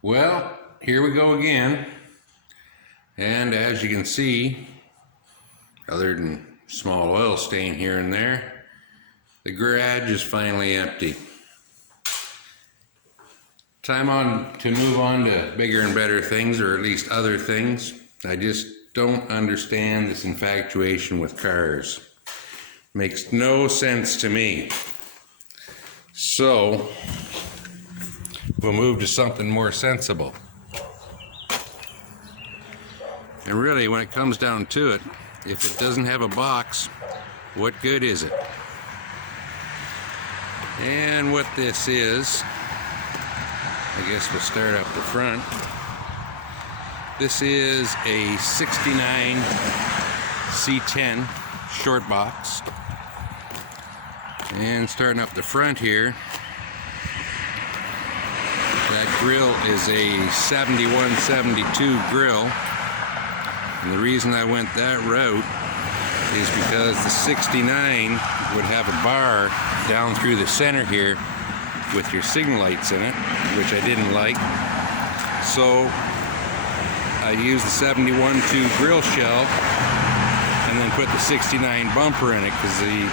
Well, here we go again. And as you can see, other than small oil stain here and there, the garage is finally empty. Time to move on to bigger and better things, or at least other things. I just don't understand this infatuation with cars. Makes no sense to me. So, we'll move to something more sensible. And really, when it comes down to it, if it doesn't have a box, what good is it? And what this is, I guess we'll start up the front. This is a 69 C10 short box. And starting up the front here, that grill is a 71-72 grill. And the reason I went that route is because the 69 would have a bar down through the center here with your signal lights in it, which I didn't like. So I used the 71-2 grill shell and then put the 69 bumper in it, because the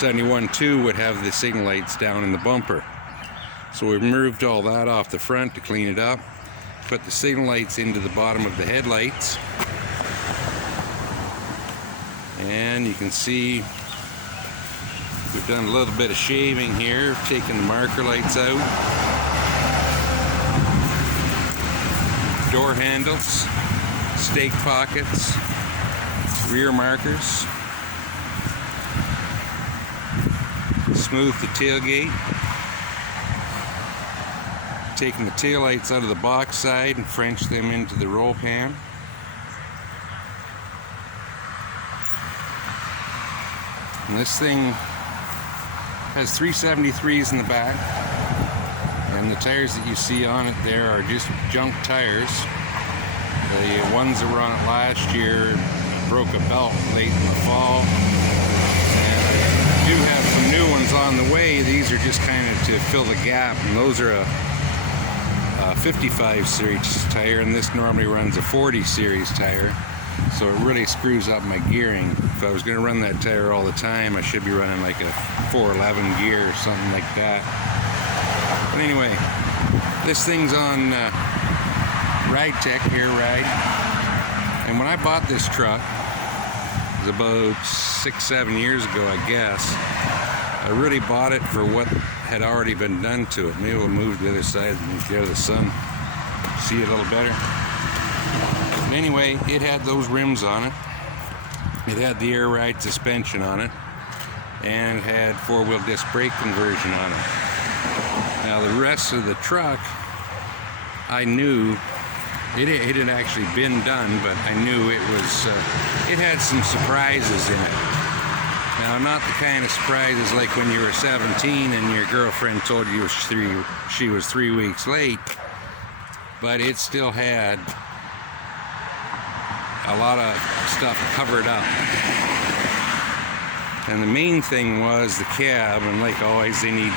71-2 would have the signal lights down in the bumper. So we removed all that off the front to clean it up, put the signal lights into the bottom of the headlights, and you can see we've done a little bit of shaving here, taking the marker lights out, door handles, stake pockets, rear markers, smooth the tailgate, taking the taillights out of the box side and French them into the roll pan. And this thing has 373s in the back, and the tires that you see on it there are just junk tires. The ones that were on it last year broke a belt late in the fall. And I do have some new ones on the way. These are just kind of to fill the gap, and those are a 55 series tire, and this normally runs a 40 series tire. So it really screws up my gearing. If I was going to run that tire all the time, I should be running like a 411 gear or something like that. But anyway, this thing's on Ride Tech here, Ride. And when I bought this truck, it was about 6-7 years ago, I guess, I really bought it for what had already been done to it. Maybe we'll move to the other side and get out of the sun, see it a little better. But anyway, it had those rims on it. It had the air ride suspension on it, and it had four-wheel disc brake conversion on it. Now the rest of the truck, I knew it had actually been done, but I knew it was. It had some surprises in it. Now, not the kind of surprises like when you were 17 and your girlfriend told you she was 3 weeks late, but it still had a lot of stuff covered up. And the main thing was the cab, and like always, they need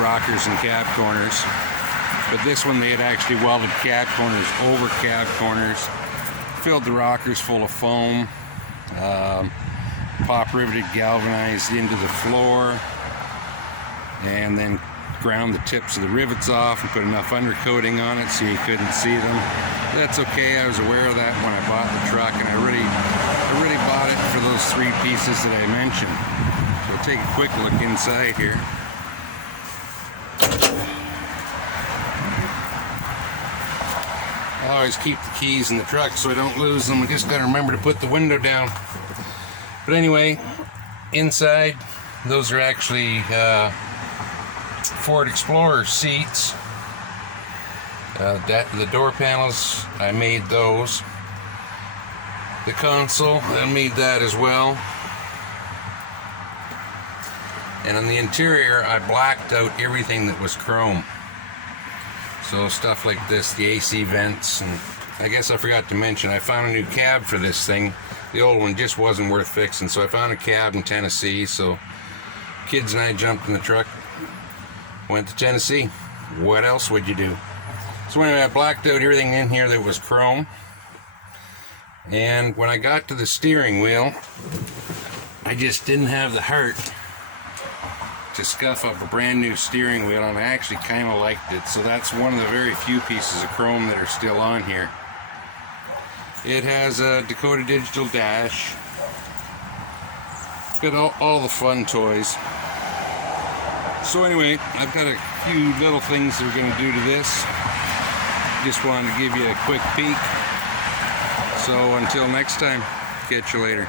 rockers and cab corners. But this one, they had actually welded cab corners over cab corners, filled the rockers full of foam, pop riveted galvanized into the floor, and then ground the tips of the rivets off and put enough undercoating on it so you couldn't see them. That's okay. I was aware of that when I bought the truck, and I really bought it for those three pieces that I mentioned. So we'll take a quick look inside here. I always keep the keys in the truck so I don't lose them. I just got to remember to put the window down. But anyway, inside, those are actually Ford Explorer seats. The door panels, I made those. The console, I made that as well. And on the interior, I blacked out everything that was chrome. So stuff like this, the AC vents, and I guess I forgot to mention, I found a new cab for this thing. The old one just wasn't worth fixing, so I found a cab in Tennessee. So kids and I jumped in the truck, went to Tennessee. What else would you do? So anyway, I blacked out everything in here that was chrome. And when I got to the steering wheel, I just didn't have the heart to scuff up a brand new steering wheel, and I actually kind of liked it. So that's one of the very few pieces of chrome that are still on here. It has a Dakota Digital dash. Got all the fun toys. So anyway, I've got a few little things that we're going to do to this. Just wanted to give you a quick peek. So until next time, catch you later.